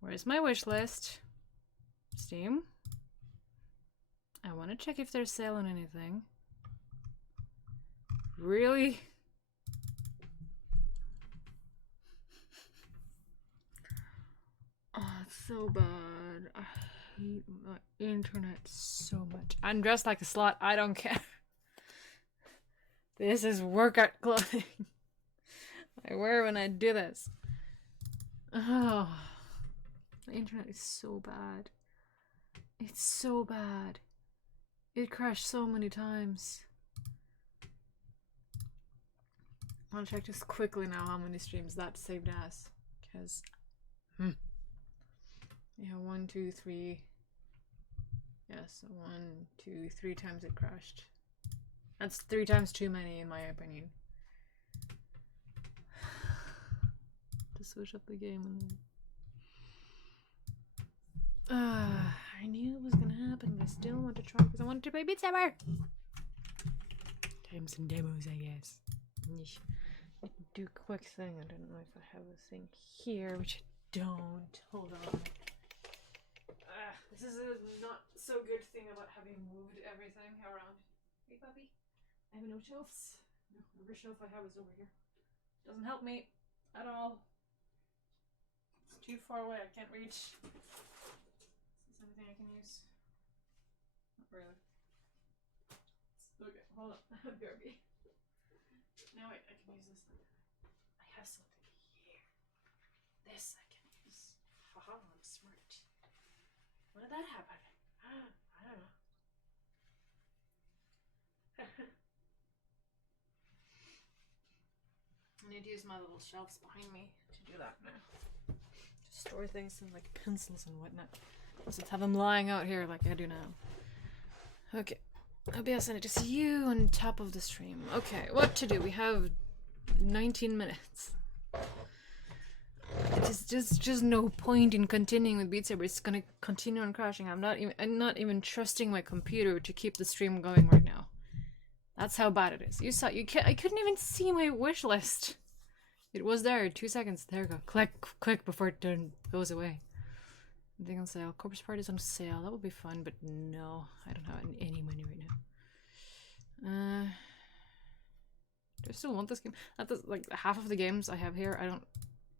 Where's my wish list? Steam? I want to check if they're selling anything. Really? Oh, it's so bad. I hate my internet so much. I'm dressed like a slut. I don't care. This is workout clothing. I wear when I do this. Oh, the internet is so bad. It's so bad. It crashed so many times. I'll check just quickly now how many streams that saved as. Because, yeah, 1, 2, 3. Yes, 1, 2, 3 times it crashed. That's 3 times too many, in my opinion. To switch up the game and I knew it was gonna happen, but I still want to try because I wanted to play Beat Saber. Times and demos, I guess. Do a quick thing. I don't know if I have a thing here, which I don't. Hold on. This is a not so good thing about having moved everything around. Hey, puppy. I have no shelves. No, every shelf I have is over here. Doesn't help me at all. It's too far away. I can't reach. Is this anything I can use? Not really. Okay, hold on. BRB. No, wait, I can use this. I have something here. This I can use. Haha, I'm smart. When did that happen? I don't know. I need to use my little shelves behind me to do that now. To store things and like pencils and whatnot. Just have them lying out here like I do now. Okay. OBS, I need to see you on top of the stream. Okay, what to do? We have 19 minutes. It's just no point in continuing with Beat Saber. It's gonna continue on crashing. I'm not even trusting my computer to keep the stream going right now. That's how bad it is. You saw I couldn't even see my wish list. It was there, 2 seconds. There we go. Click before it goes away. Anything on sale? Corpse Party's on sale. That would be fun, but no, I don't have any money right now. Do I still want this game? That's like half of the games I have here I don't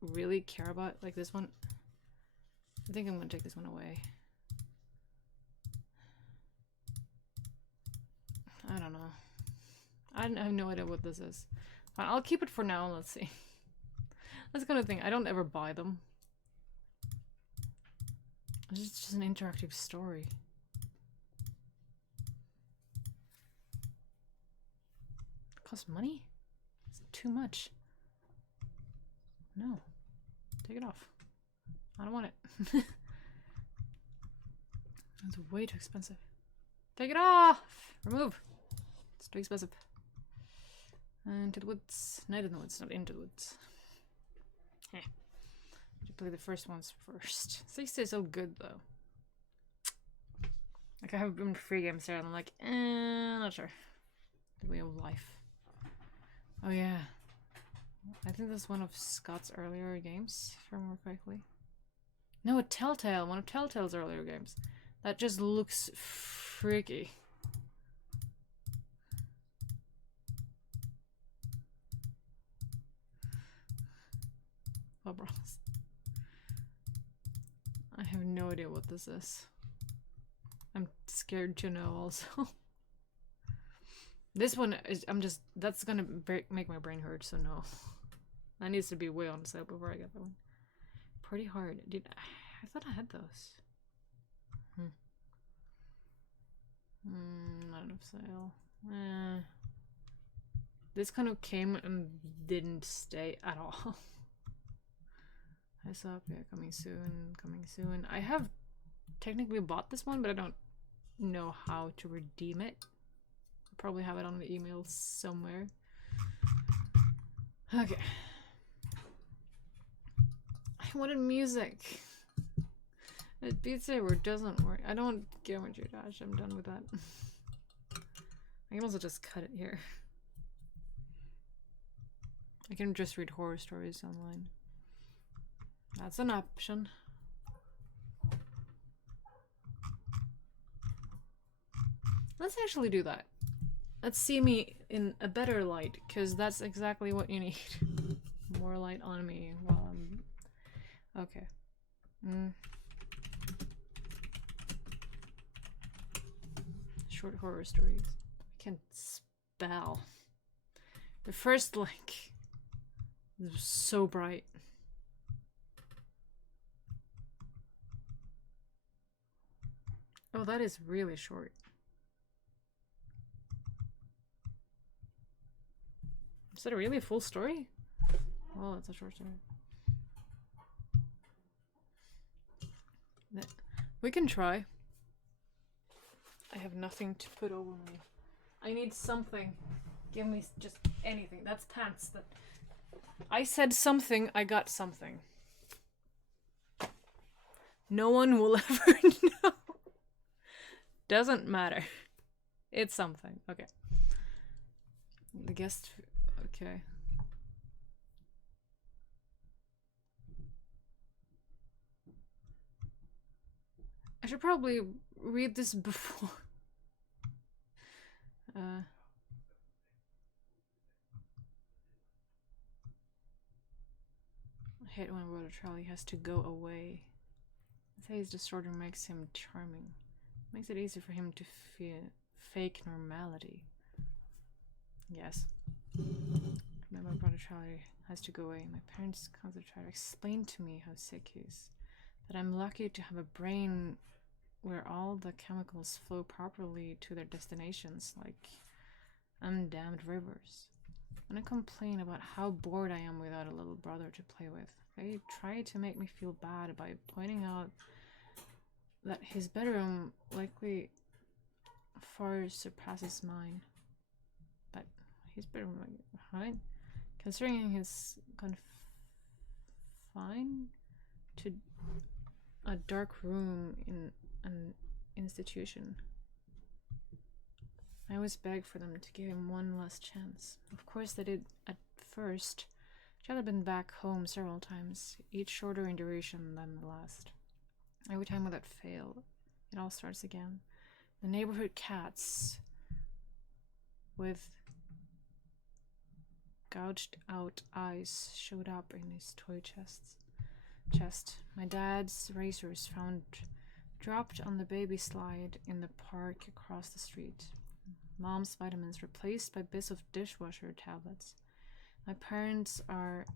really care about. Like this one. I think I'm gonna take this one away. I don't know. I have no idea what this is. Fine, I'll keep it for now and let's see. That's the kind of thing. I don't ever buy them. It's just an interactive story. It costs money? It's too much. No. Take it off. I don't want it. It's way too expensive. Take it off! Remove! It's too expensive. And to the woods. Night in the woods, not into the woods. Heh. To play the first ones first. 60 is so good though. Like I have been free games there and I'm like, not sure. The Way of Life. Oh yeah. I think that's one of Scott's earlier games, if I remember correctly. No, a Telltale, one of Telltale's earlier games. That just looks freaky. Bob Ross. I have no idea what this is. I'm scared to know also. This one is, that's gonna make my brain hurt, so no. That needs to be way on sale before I get that one. Pretty hard. I thought I had those. Not enough sale. This kind of came and didn't stay at all. Heads up, yeah, coming soon, coming soon. I have technically bought this one, but I don't know how to redeem it. I'll probably have it on the email somewhere. Okay. I wanted music. It Beat Saber doesn't work. I don't get what you're dash. I'm done with that. I can also just cut it here. I can just read horror stories online. That's an option. Let's actually do that. Let's see me in a better light, because that's exactly what you need. More light on me while I'm... Okay. Short horror stories. I can't spell. The first link is so bright. Oh, that is really short. Is that really a full story? Oh, it's a short story. We can try. I have nothing to put over me. I need something. Give me just anything. That's pants. That I said something, I got something. No one will ever know. Doesn't matter. It's something. Okay. The guest... Okay. I should probably read this before. I hate when Brother Charlie has to go away. I say his disorder makes him charming. Makes it easy for him to feel fake normality. Yes. Remember, Brother Charlie has to go away. My parents constantly try to explain to me how sick he is. That I'm lucky to have a brain where all the chemicals flow properly to their destinations, like undammed rivers. When I complain about how bored I am without a little brother to play with, they try to make me feel bad by pointing out that his bedroom likely far surpasses mine. But his bedroom, right? Considering he's confined to a dark room in an institution. I always beg for them to give him one last chance. Of course they did at first. Chad had been back home several times, each shorter in duration than the last. Every time without fail, it all starts again. The neighborhood cats with gouged out eyes showed up in his toy chest. My dad's razors found dropped on the baby slide in the park across the street. Mom's vitamins replaced by bits of dishwasher tablets. My parents are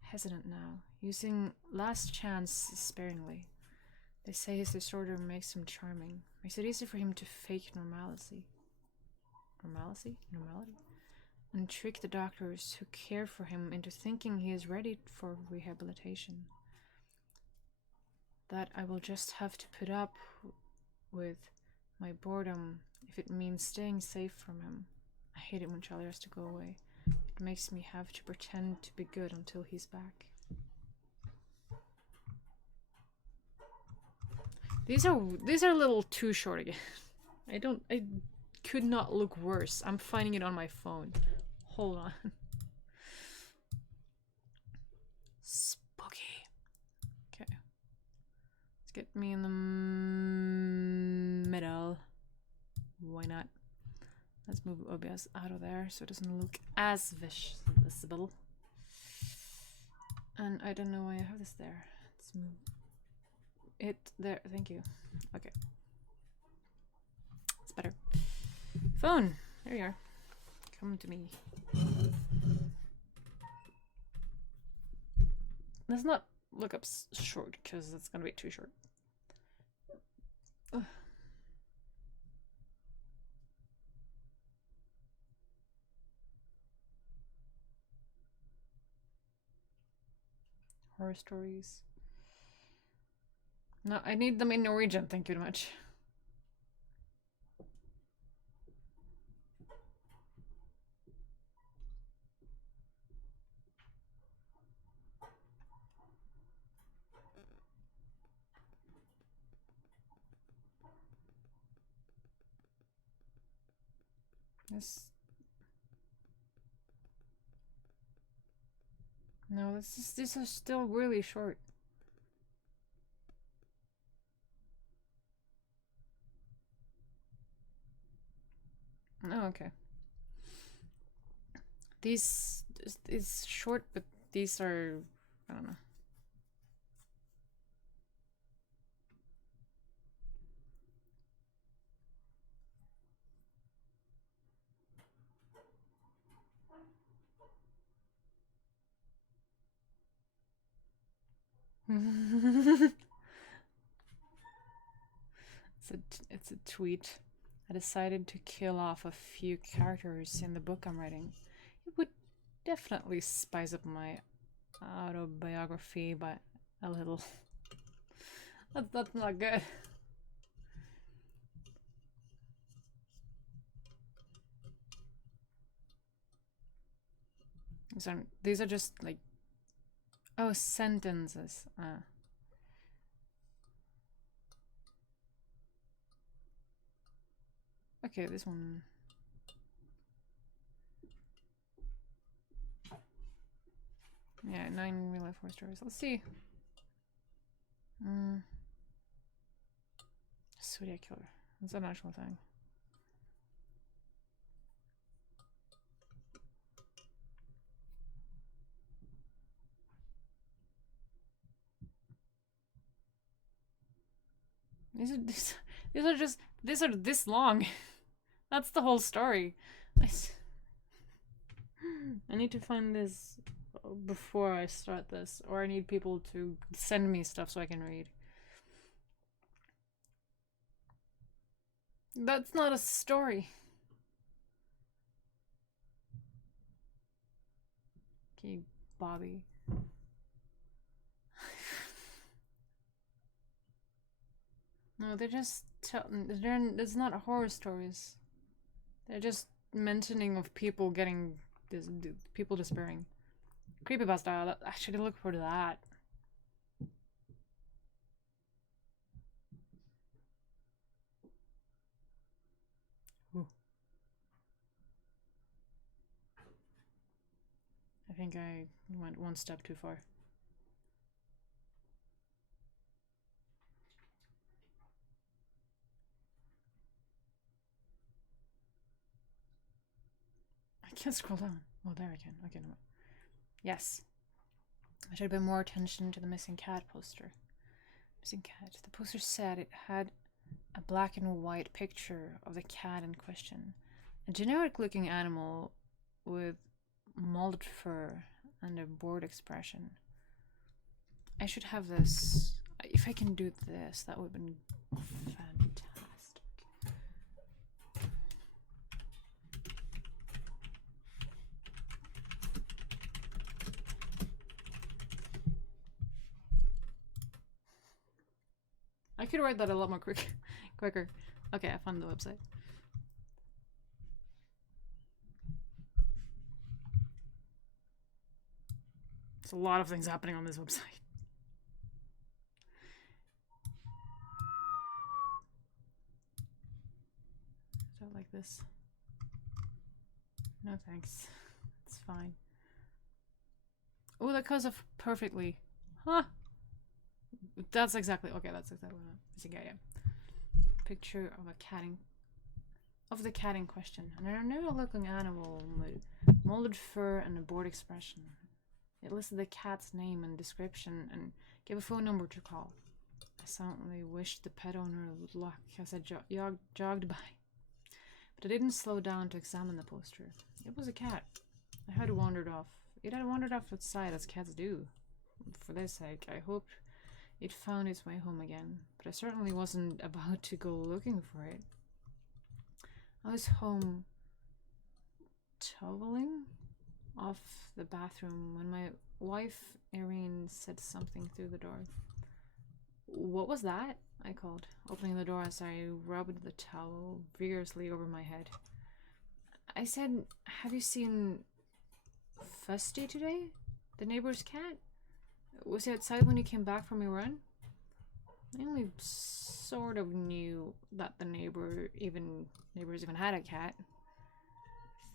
hesitant now, using last chance sparingly. They say his disorder makes him charming, makes it easy for him to fake normality, and trick the doctors who care for him into thinking he is ready for rehabilitation. That I will just have to put up with my boredom if it means staying safe from him. I hate it when Charlie has to go away. It makes me have to pretend to be good until he's back. These are a little too short again. I could not look worse. I'm finding it on my phone. Hold on. Spooky. Okay. Let's get me in the middle. Why not? Let's move OBS out of there so it doesn't look as visible. And I don't know why I have this there. Let's move it there. Thank you. Okay. It's better. Phone. There you are. Come to me. Let's not look up short because it's gonna be too short. Ugh. Horror stories. No, I need them in Norwegian, thank you very much. Yes. No, these are still really short. Oh, okay. These is short, but these are, I don't know. It's a tweet. I decided to kill off a few characters in the book I'm writing. It would definitely spice up my autobiography by a little. That's not good. These are just like, oh, sentences. Okay, this one. Yeah, 9 real life horror stories. Let's see. Zodiac Killer. That's an actual thing. These are this long. That's the whole story. I need to find this before I start this, or I need people to send me stuff so I can read. That's not a story. Okay, Bobby. No, they're just it's not horror stories. They're just mentioning of people getting people despairing. Creepypasta. I should look for that. Ooh. I think I went one step too far. I can't scroll down. Oh, there I can. Okay, no. Yes. I should pay more attention to the missing cat poster. Missing cat. The poster said it had a black and white picture of the cat in question. A generic looking animal with molded fur and a bored expression. I should have this. If I can do this, that would have been fantastic. I could write that a lot more quicker. Okay, I found the website. There's a lot of things happening on this website. So like this. No thanks. It's fine. Oh, that goes off perfectly. Huh? That's exactly okay. That's exactly what I'm missing. Yeah. Picture of the cat in question. An unusual looking animal with molded fur and a bored expression. It listed the cat's name and description and gave a phone number to call. I silently wished the pet owner would luck as I jogged by. But I didn't slow down to examine the poster. It was a cat. It had wandered off outside as cats do. For their sake, I hoped it found its way home again, but I certainly wasn't about to go looking for it. I was home toweling off the bathroom when my wife, Irene, said something through the door. What was that? I called, opening the door as I rubbed the towel vigorously over my head. I said, have you seen Fusty today? The neighbor's cat? Was he outside when you came back from your run? I only sort of knew that the neighbors even had a cat.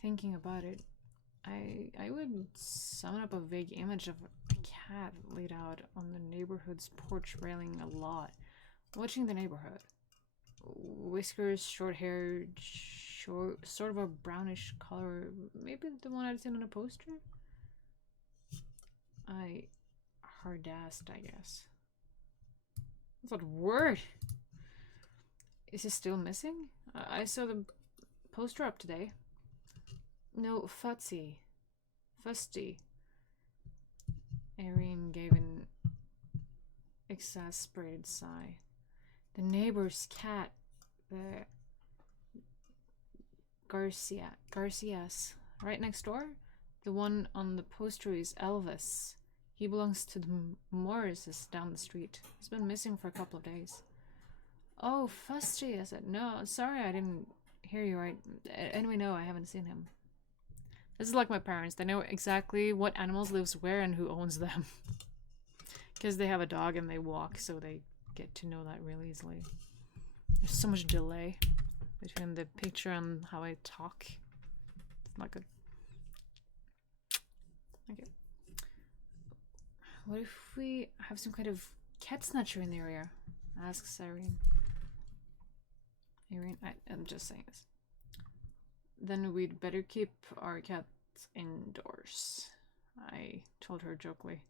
Thinking about it, I would summon up a vague image of a cat laid out on the neighborhood's porch railing a lot, watching the neighborhood. Whiskers, short hair, short, sort of a brownish color. Maybe the one I'd seen on a poster? Hard-assed, I guess. What's that word? Is he still missing? I saw the poster up today. No, futzy. Fusty. Irene gave an exasperated sigh. The neighbor's cat, the Garcias, right next door? The one on the poster is Elvis. He belongs to the Morrises down the street. He's been missing for a couple of days. Oh, Fusty, I said. No, sorry, I didn't hear you right. Anyway, no, I haven't seen him. This is like my parents. They know exactly what animals lives where and who owns them. Because they have a dog and they walk, so they get to know that really easily. There's so much delay between the picture and how I talk. It's not good. Okay. What if we have some kind of cat snatcher in the area? Asks Irene. I'm just saying this. Then we'd better keep our cats indoors, I told her jokingly.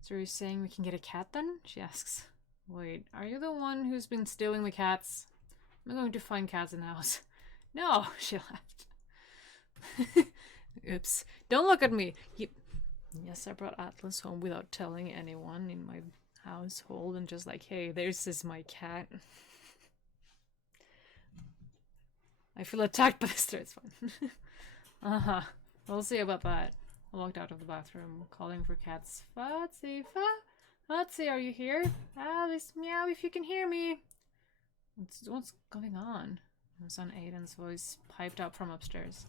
So you're saying we can get a cat then? She asks. Wait, are you the one who's been stealing the cats? I'm going to find cats in the house. No, she laughed. Oops. Don't look at me. Yes, I brought Atlas home without telling anyone in my household and just like, hey, this is my cat. I feel attacked by this. It's fine. We'll see about that. I walked out of the bathroom, calling for cats. Fotsy, Fotsy, are you here? Alice, meow if you can hear me. What's going on? My son Aiden's voice piped out from upstairs.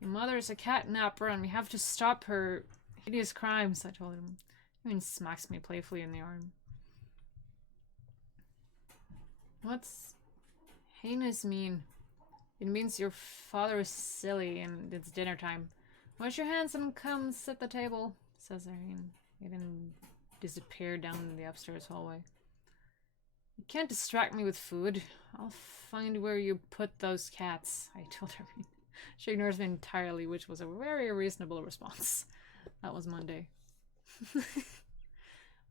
Your mother is a catnapper and we have to stop her hideous crimes, I told him. He even smacks me playfully in the arm. What's heinous mean? It means your father is silly and it's dinner time. Wash your hands and come sit at the table, says Irene. Aiden disappeared down the upstairs hallway. You can't distract me with food. I'll find where you put those cats, I told Irene. She ignores me entirely, which was a very reasonable response. That was Monday.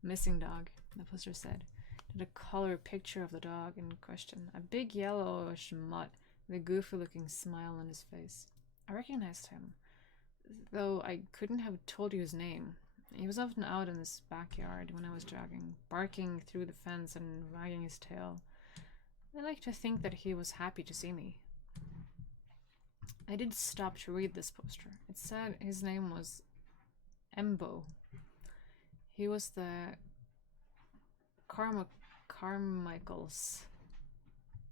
Missing dog, the poster said. Did a color picture of the dog in question. A big yellowish mutt with a goofy-looking smile on his face. I recognized him, though I couldn't have told you his name. He was often out in his backyard when I was jogging, barking through the fence and wagging his tail. I like to think that he was happy to see me. I did stop to read this poster. It said his name was Embo. He was the Carmichaels,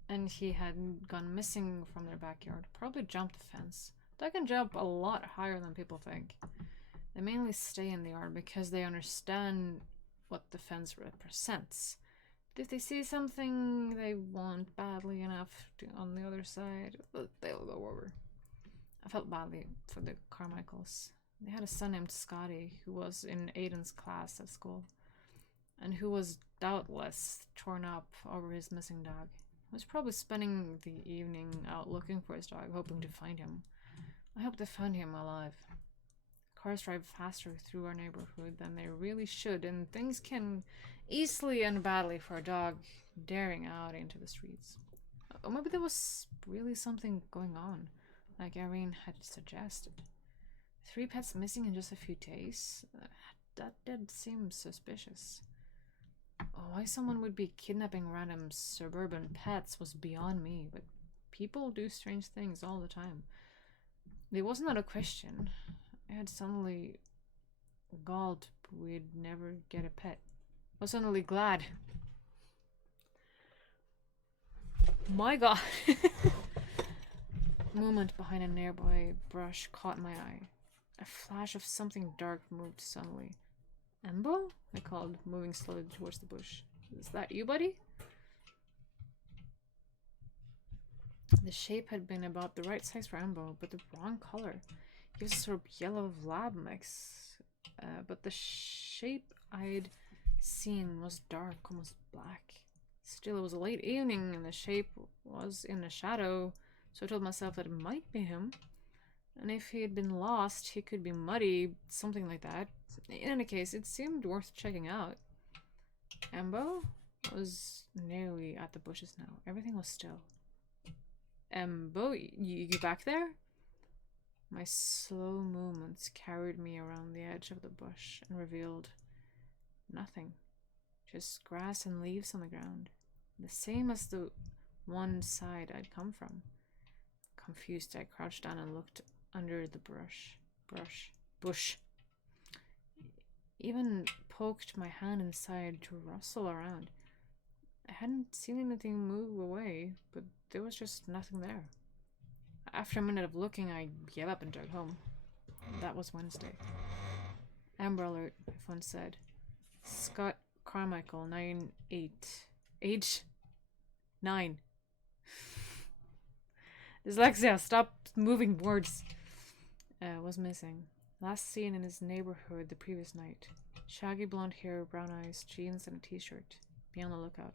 and he had gone missing from their backyard. Probably jumped the fence. They can jump a lot higher than people think. They mainly stay in the yard because they understand what the fence represents. If they see something they want badly enough on the other side, they'll go over. I felt badly for the Carmichaels. They had a son named Scotty who was in Aiden's class at school and who was doubtless torn up over his missing dog. He was probably spending the evening out looking for his dog, hoping to find him. I hope they found him alive. Cars drive faster through our neighborhood than they really should, and things can easily end badly for a dog daring out into the streets. Or maybe there was really something going on, like Irene had suggested. 3 pets missing in just a few days? That did seem suspicious. Why someone would be kidnapping random suburban pets was beyond me, but people do strange things all the time. It wasn't out of question. I had suddenly galled we'd never get a pet. I was suddenly glad. My god. Movement behind a nearby brush caught my eye. A flash of something dark moved suddenly. Embo? I called, moving slowly towards the bush. Is that you, buddy? The shape had been about the right size for Embo, but the wrong color. gives a sort of yellow lab mix. But the shape I'd seen was dark, almost black. Still, it was a late evening and the shape was in a shadow, so I told myself that it might be him. And if he had been lost, he could be muddy, something like that. In any case, it seemed worth checking out. Ambo was nearly at the bushes now. Everything was still. Ambo, you back there? My slow movements carried me around the edge of the bush and revealed nothing. Just grass and leaves on the ground. The same as the one side I'd come from. Confused, I crouched down and looked under the bush. Even poked my hand inside to rustle around. I hadn't seen anything move away, but there was just nothing there. After a minute of looking, I gave up and dug home. That was Wednesday. Amber Alert, my phone said. Scott Carmichael, 9-8. Age? 9. Dyslexia, stop moving words. Was missing. Last seen in his neighborhood the previous night. Shaggy blonde hair, brown eyes, jeans, and a t-shirt. Be on the lookout.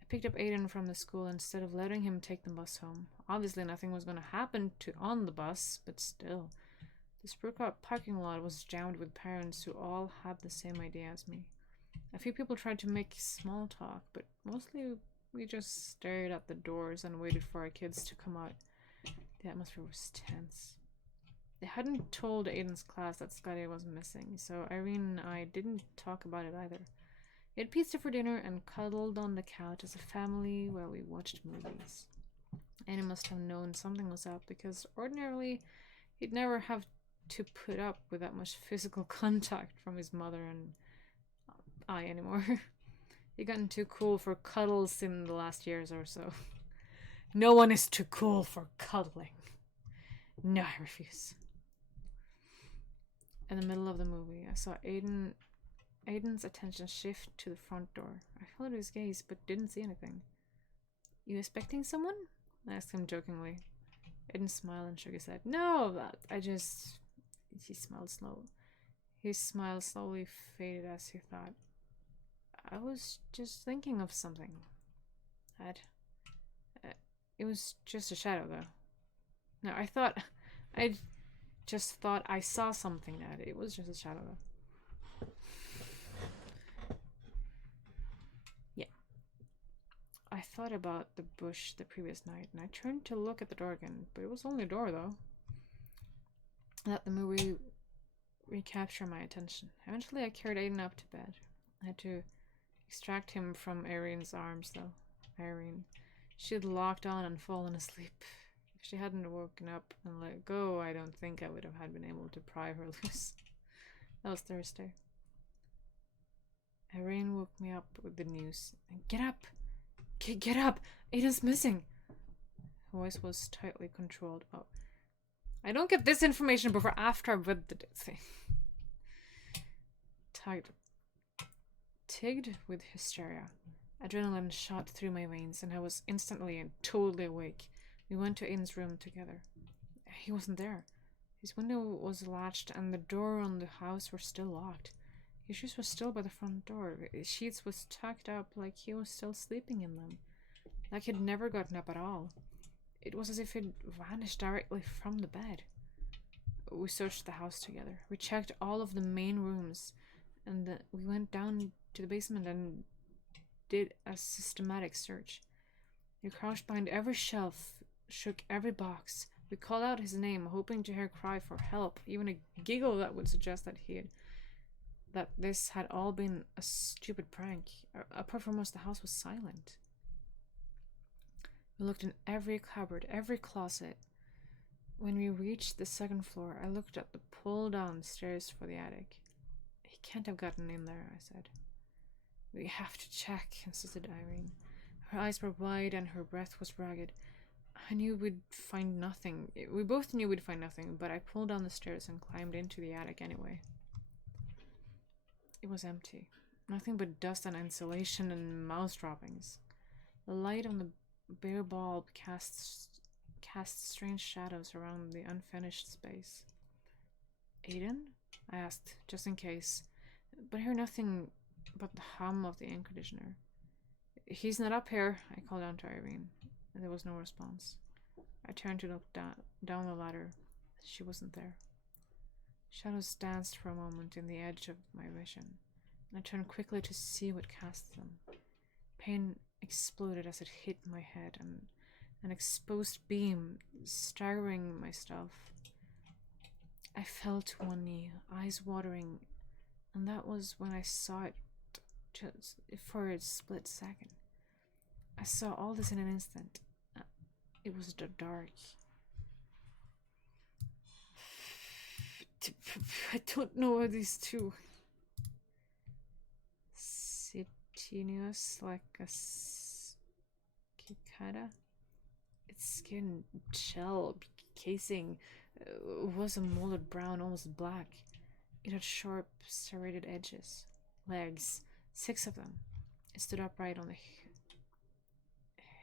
I picked up Aiden from the school instead of letting him take the bus home. Obviously nothing was going to happen on the bus, but still. The Sprucott parking lot was jammed with parents who all had the same idea as me. A few people tried to make small talk, but mostly we just stared at the doors and waited for our kids to come out. The atmosphere was tense. They hadn't told Aiden's class that Scotty was missing, so Irene and I didn't talk about it either. We had pizza for dinner and cuddled on the couch as a family while we watched movies. Aiden must have known something was up because ordinarily he'd never have to put up with that much physical contact from his mother and I anymore. He'd gotten too cool for cuddles in the last years or so. No one is too cool for cuddling. No, I refuse. In the middle of the movie, I saw Aiden's attention shift to the front door. I followed his gaze, but didn't see anything. You expecting someone? I asked him jokingly. Aiden smiled and shook his head. No, he smiled slow. His smile slowly faded as he thought. I was just thinking of something. It was just a shadow, though. No, I just thought I saw something, Dad. It was just a shadow, though. Yeah. I thought about the bush the previous night, and I turned to look at the door again, but it was only a door, though. I let the movie recapture my attention. Eventually, I carried Aiden up to bed. I had to extract him from Irene's arms, though. Irene. She had locked on and fallen asleep. If she hadn't woken up and let go, I don't think I would have been able to pry her loose. That was Thursday. Irene woke me up with the news. Get up! Get up! Aiden's missing! Her voice was tightly controlled. Oh. I don't get this information before after I've read the thing. Tigged with hysteria. Adrenaline shot through my veins, and I was instantly and totally awake. We went to Aiden's room together. He wasn't there. His window was latched, and the door on the house were still locked. His shoes were still by the front door. His sheets was tucked up like he was still sleeping in them. Like he'd never gotten up at all. It was as if he'd vanished directly from the bed. We searched the house together. We checked all of the main rooms, and we went down to the basement and did a systematic search. We crouched behind every shelf, shook every box. We called out his name, hoping to hear a cry for help, even a giggle that would suggest that this had all been a stupid prank. Apart from us, the house was silent. We looked in every cupboard, every closet. When we reached the second floor, I looked at the pull-down stairs for the attic. He can't have gotten in there, I said. We have to check, insisted Irene. Her eyes were wide and her breath was ragged. I knew we'd find nothing. We both knew we'd find nothing, but I pulled down the stairs and climbed into the attic anyway. It was empty. Nothing but dust and insulation and mouse droppings. The light on the bare bulb cast cast strange shadows around the unfinished space. Aiden? I asked, just in case, but I heard nothing but the hum of the air conditioner. He's not up here, I called down to Irene. There was no response. I turned to look down the ladder. She wasn't there. Shadows danced for a moment in the edge of my vision, and I turned quickly to see what cast them. Pain exploded as it hit my head, and an exposed beam staggering my stuff. I fell to one knee, eyes watering, and that was when I saw it just for a split second. I saw all this in an instant. It was dark. I don't know what these two. Chitinous, like a cicada. Its skin, shell, casing was a molded brown, almost black. It had sharp, serrated edges. Legs, 6 of them. It stood upright on the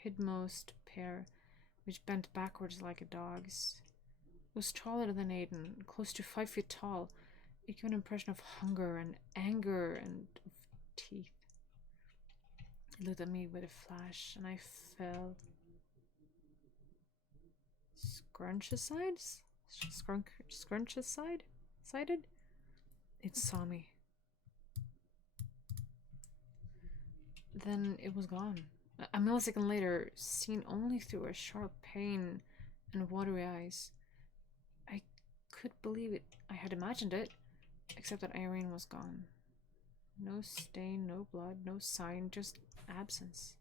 hidmost pair, which bent backwards like a dog's. It was taller than Aiden, close to 5 feet tall. It gave an impression of hunger and anger and of teeth. It looked at me with a flash, and I felt sided. It saw me. Then it was gone. A millisecond later, seen only through a sharp pain and watery eyes. I could believe it. I had imagined it, except that Irene was gone. No stain, no blood, no sign, just absence.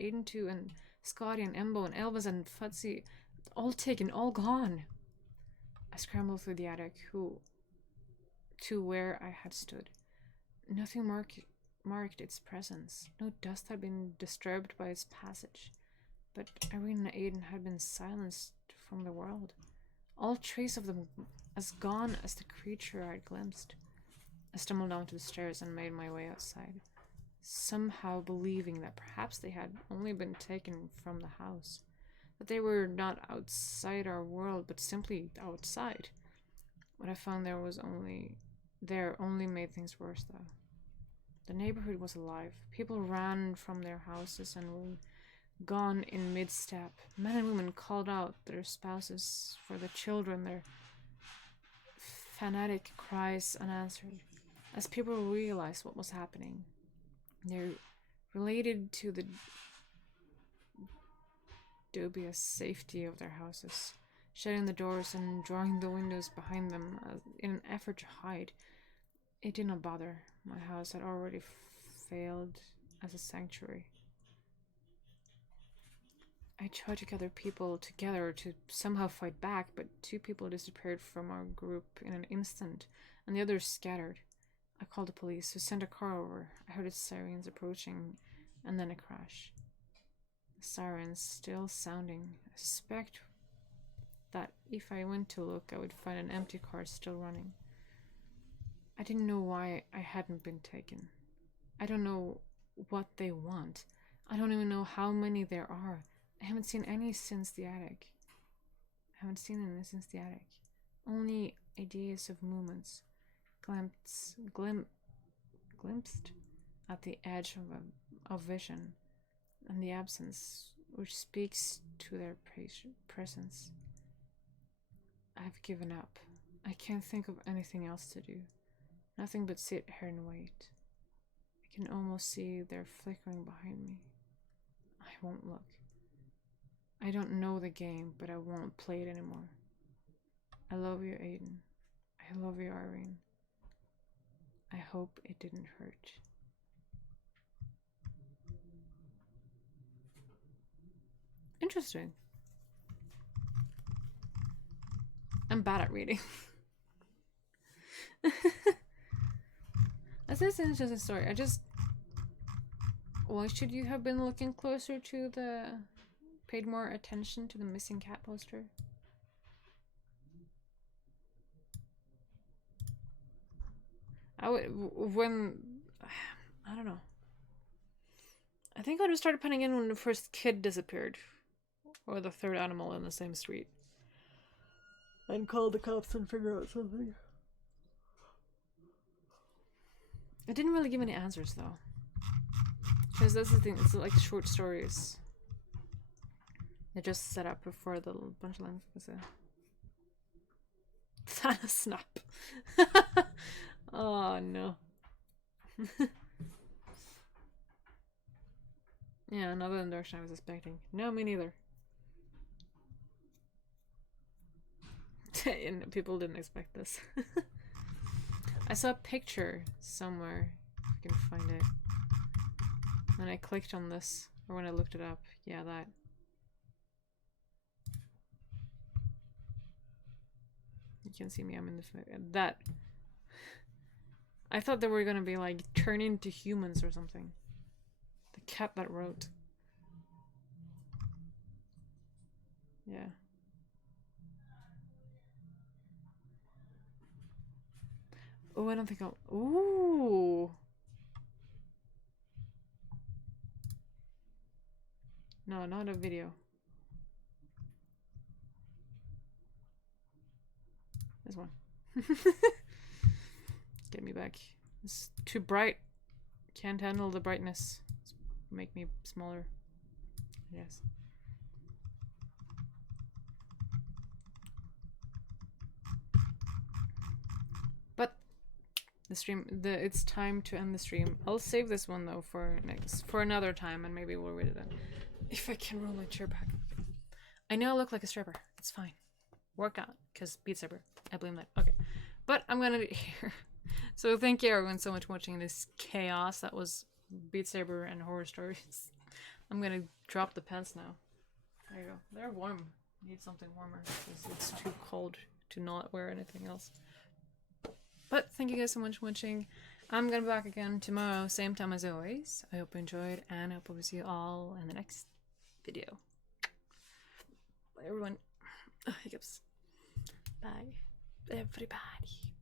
Aiden too, and Scotty and Embo and Elvis and Futzy, all taken, all gone. I scrambled through the attic to where I had stood. Nothing marked its presence. No dust had been disturbed by its passage. But Irene and Aiden had been silenced from the world. All trace of them as gone as the creature I'd glimpsed. I stumbled down to the stairs and made my way outside, somehow believing that perhaps they had only been taken from the house, that they were not outside our world, but simply outside. What I found only made things worse, though. The neighborhood was alive. People ran from their houses and were gone in mid-step. Men and women called out their spouses for the children, their fanatic cries unanswered. As people realized what was happening, they related to the dubious safety of their houses, shutting the doors and drawing the windows behind them in an effort to hide. It did not bother. My house had already failed as a sanctuary. I tried to gather people together to somehow fight back, but 2 people disappeared from our group in an instant, and the others scattered. I called the police, who sent a car over. I heard its sirens approaching, and then a crash. The sirens still sounding. I suspect that if I went to look, I would find an empty car still running. I didn't know why I hadn't been taken. I don't know what they want. I don't even know how many there are. I haven't seen any since the attic. Only ideas of movements, glimpsed at the edge of vision, and the absence which speaks to their presence. I've given up. I can't think of anything else to do. Nothing but sit here and wait. I can almost see their flickering behind me. I won't look. I don't know the game, but I won't play it anymore. I love you, Aiden. I love you, Irene. I hope it didn't hurt. Interesting. I'm bad at reading. This is an interesting story. Why should you have been looking closer to paid more attention to the missing cat poster? I don't know. I think I would have started putting in when the first kid disappeared. Or the third animal in the same street. And call the cops and figure out something. It didn't really give any answers though. Because that's the thing, it's like short stories. They just set up before the punchline. Thanos snap. Oh no. Yeah, another than direction I was expecting. No, me neither. And people didn't expect this. I saw a picture somewhere. If I can find it. When I clicked on this, or when I looked it up. Yeah, that. You can see me, I'm in the that. I thought they were gonna be like turn into humans or something. The cat that wrote. Yeah. Oh, I don't think I'll. Ooh. No, not a video. This one. Get me back. It's too bright. Can't handle the brightness. Make me smaller. Yes. But the stream, it's time to end the stream. I'll save this one though for another time, and maybe we'll read it then. If I can roll my chair back. I know I look like a stripper. It's fine. Work out, because Beat Saber. I blame that. Okay. But I'm gonna do it here. So thank you everyone so much for watching this chaos that was Beat Saber and horror stories. I'm gonna drop the pants now. There you go. They're warm. Need something warmer because it's too cold to not wear anything else. But thank you guys so much for watching. I'm gonna be back again tomorrow, same time as always. I hope you enjoyed, and I hope I will see you all in the next video. Bye everyone. Hiccups. Bye everybody.